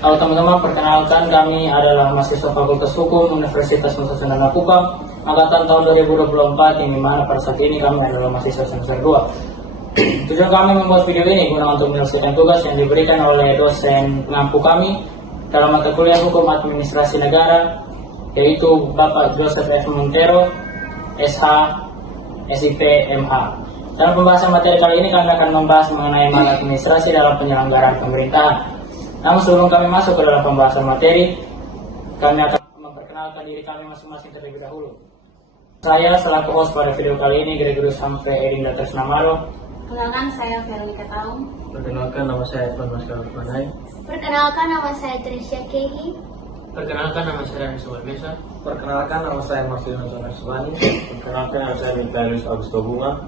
Halo teman-teman, perkenalkan kami adalah mahasiswa Fakultas Hukum Universitas Nusa Tenggara Kupang angkatan tahun 2024, yang dimana pada saat ini kami adalah mahasiswa semester 2. Tujuan kami membuat video ini guna untuk menyelesaikan tugas yang diberikan oleh dosen pengampu kami dalam mata kuliah Hukum Administrasi Negara, yaitu Bapak Joseph F. Montero, SH, SIP, MH. Dalam pembahasan materi kali ini kami akan membahas mengenai maladministrasi dalam penyelenggaraan pemerintahan. Namun sebelum kami masuk ke dalam pembahasan materi, kami akan memperkenalkan diri kami masing-masing terlebih dahulu. Saya selaku host pada video kali ini, Gregorius Hamfe Edinda Tresnamaro. Perkenalkan, saya Veronica Taung. Perkenalkan, nama saya Edvan Maskal Manai. Perkenalkan, nama saya Tricia Kehi. Perkenalkan, nama saya Rani Soal Mesa. Perkenalkan, nama saya Marcelino Sonasubani. Perkenalkan, nama saya Mikaelus Augusto Bunga.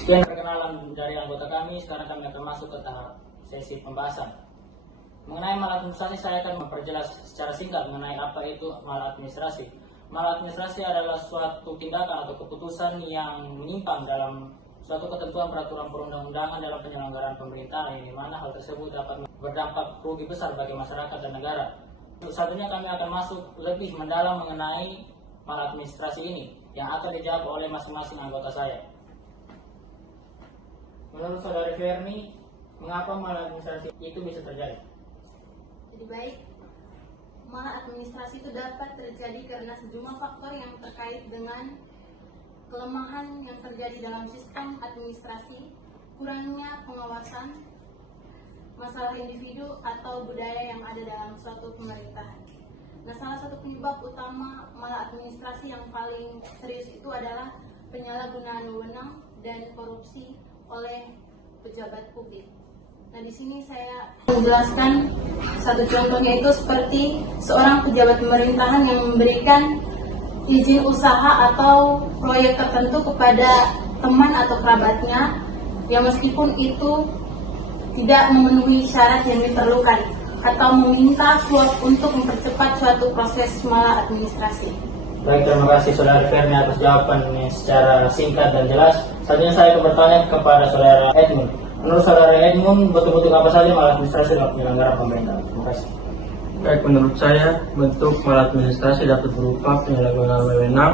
Sekian perkenalan dari anggota kami. Sekarang kami akan masuk ke tahap sesi pembahasan. Mengenai maladministrasi, saya akan memperjelas secara singkat mengenai apa itu maladministrasi. Maladministrasi adalah suatu tindakan atau keputusan yang menyimpang dalam suatu ketentuan peraturan perundang-undangan dalam penyelenggaraan pemerintahan, yang dimana hal tersebut dapat berdampak rugi besar bagi masyarakat dan negara. Satunya kami akan masuk lebih mendalam mengenai maladministrasi ini, yang akan dijawab oleh masing-masing anggota saya. Menurut Saudari Verni, mengapa maladministrasi itu bisa terjadi? Jadi baik, maladministrasi itu dapat terjadi karena sejumlah faktor yang terkait dengan kelemahan yang terjadi dalam sistem administrasi, kurangnya pengawasan, masalah individu atau budaya yang ada dalam suatu pemerintahan. Nah, salah satu penyebab utama maladministrasi yang paling serius itu adalah penyalahgunaan wewenang dan korupsi oleh pejabat publik. Nah, di sini saya menjelaskan satu contohnya, itu seperti seorang pejabat pemerintahan yang memberikan izin usaha atau proyek tertentu kepada teman atau kerabatnya, yang meskipun itu tidak memenuhi syarat yang diperlukan, atau meminta suap untuk mempercepat suatu proses maladministrasi. Baik, terima kasih Saudara Verni atas jawabannya secara singkat dan jelas. Selanjutnya saya akan bertanya kepada Saudara Edmund. Menurut Saudara Edmund, bentuk-bentuk apa saja maladministrasi dalam penyelenggaraan pemerintahan? Terima kasih. Baik, menurut saya, bentuk maladministrasi dapat berupa penyalahgunaan wewenang,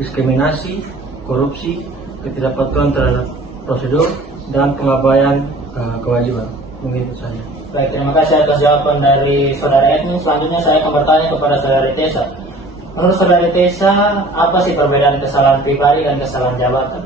diskriminasi, korupsi, ketidakpatuhan terhadap prosedur, dan pengabaian kewajiban. Begitu saja. Baik, terima kasih atas jawaban dari Saudara Edmund. Selanjutnya saya akan bertanya kepada Saudara Tessa. Menurut Saudara Tessa, apa sih perbedaan kesalahan pribadi dan kesalahan jabatan?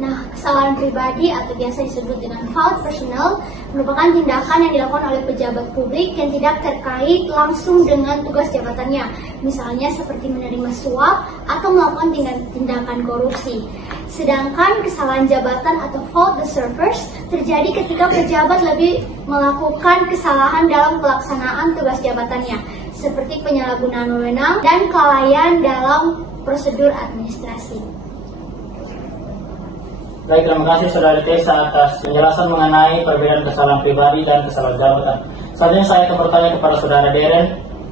Nah, kesalahan pribadi atau biasa disebut dengan fault personal merupakan tindakan yang dilakukan oleh pejabat publik yang tidak terkait langsung dengan tugas jabatannya, misalnya seperti menerima suap atau melakukan tindakan korupsi. Sedangkan kesalahan jabatan atau fault the servers terjadi ketika pejabat lebih melakukan kesalahan dalam pelaksanaan tugas jabatannya, seperti penyalahgunaan wewenang dan kelalaian dalam prosedur administrasi. Baik, terima kasih Saudara Tessa atas penjelasan mengenai perbedaan kesalahan pribadi dan kesalahan jabatan. Selanjutnya saya akan bertanya kepada Saudara Deren.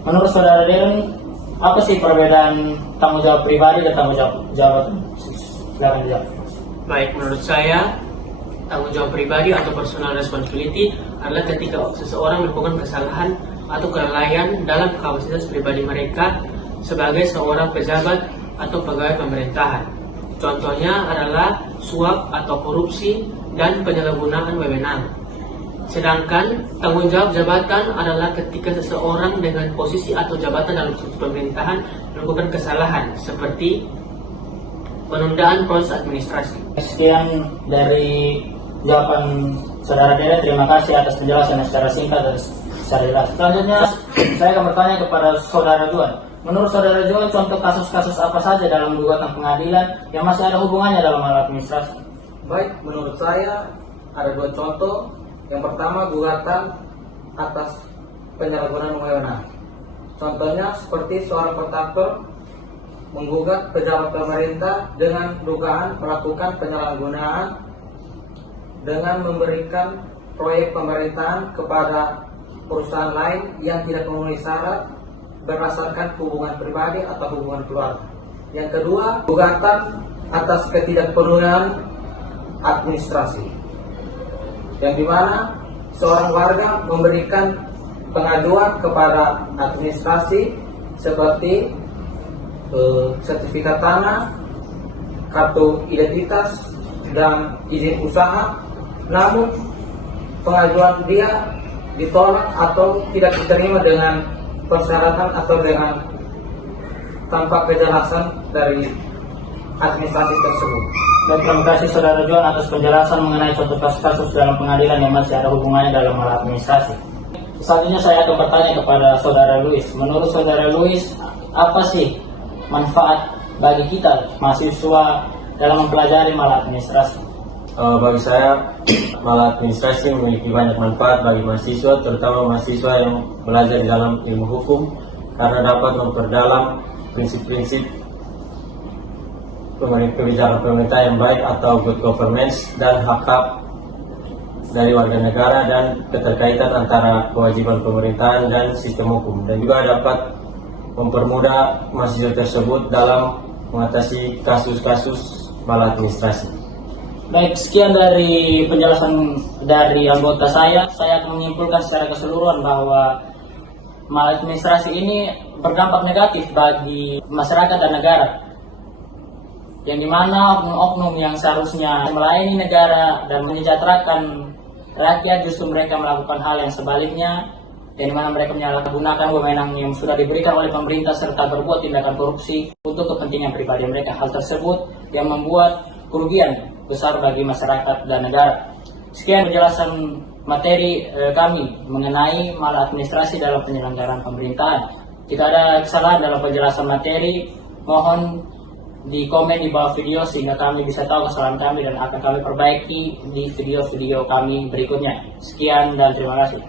Menurut Saudara Deren, apa sih perbedaan tanggung jawab pribadi dan tanggung jawab jabatan? Silakan dijawab. Baik, menurut saya, tanggung jawab pribadi atau personal responsibility adalah ketika seseorang melakukan kesalahan atau kelalaian dalam kapasitas pribadi mereka sebagai seorang pejabat atau pegawai pemerintahan. Contohnya adalah suap atau korupsi dan penyalahgunaan wewenang. Sedangkan tanggung jawab jabatan adalah ketika seseorang dengan posisi atau jabatan dalam suatu pemerintahan melakukan kesalahan seperti penundaan proses administrasi. Sekian dari jawaban Saudara Deren. Terima kasih atas penjelasan secara singkat dan secara jelas. Selanjutnya saya akan bertanya kepada Saudara Juan. Menurut Saudara Juan, contoh kasus-kasus apa saja dalam gugatan pengadilan yang masih ada hubungannya dalam maladministrasi? Baik, menurut saya ada dua contoh. Yang pertama, gugatan atas penyalahgunaan wewenang. Contohnya seperti seorang kontraktor menggugat pejabat pemerintah dengan dugaan melakukan penyalahgunaan dengan memberikan proyek pemerintahan kepada perusahaan lain yang tidak memenuhi syarat berdasarkan hubungan pribadi atau hubungan keluarga. Yang kedua, gugatan atas ketidakpenuhan administrasi, yang dimana seorang warga memberikan pengaduan kepada administrasi seperti sertifikat tanah, kartu identitas, dan izin usaha. Namun pengajuan dia ditolak atau tidak diterima dengan persyaratan atau dengan tanpa kejelasan dari administrasi tersebut. Dan terima kasih Saudara Juan atas penjelasan mengenai contoh kasus-kasus dalam pengadilan yang masih ada hubungannya dalam hal administrasi. Selanjutnya saya akan bertanya kepada Saudara Luis. Menurut Saudara Luis, apa sih manfaat bagi kita mahasiswa dalam mempelajari maladministrasi? Bagi saya, maladministrasi memiliki banyak manfaat bagi mahasiswa, terutama mahasiswa yang belajar di dalam ilmu hukum, karena dapat memperdalam prinsip-prinsip kebijakan pemerintah yang baik atau good governance dan hak-hak dari warga negara dan keterkaitan antara kewajiban pemerintahan dan sistem hukum, dan juga dapat mempermudah mahasiswa tersebut dalam mengatasi kasus-kasus maladministrasi. Baik, sekian dari penjelasan dari anggota saya akan menyimpulkan secara keseluruhan bahwa maladministrasi ini berdampak negatif bagi masyarakat dan negara, yang dimana oknum-oknum yang seharusnya melayani negara dan menyejahterakan rakyat justru mereka melakukan hal yang sebaliknya, yang dimana mereka menyalahgunakan wewenang yang sudah diberikan oleh pemerintah serta berbuat tindakan korupsi untuk kepentingan pribadi mereka. Hal tersebut yang membuat kerugian besar bagi masyarakat dan negara. Sekian penjelasan materi kami mengenai maladministrasi dalam penyelenggaraan pemerintahan. Jika ada kesalahan dalam penjelasan materi, mohon di komen di bawah video sehingga kami bisa tahu kesalahan kami dan akan kami perbaiki di video-video kami berikutnya. Sekian dan terima kasih.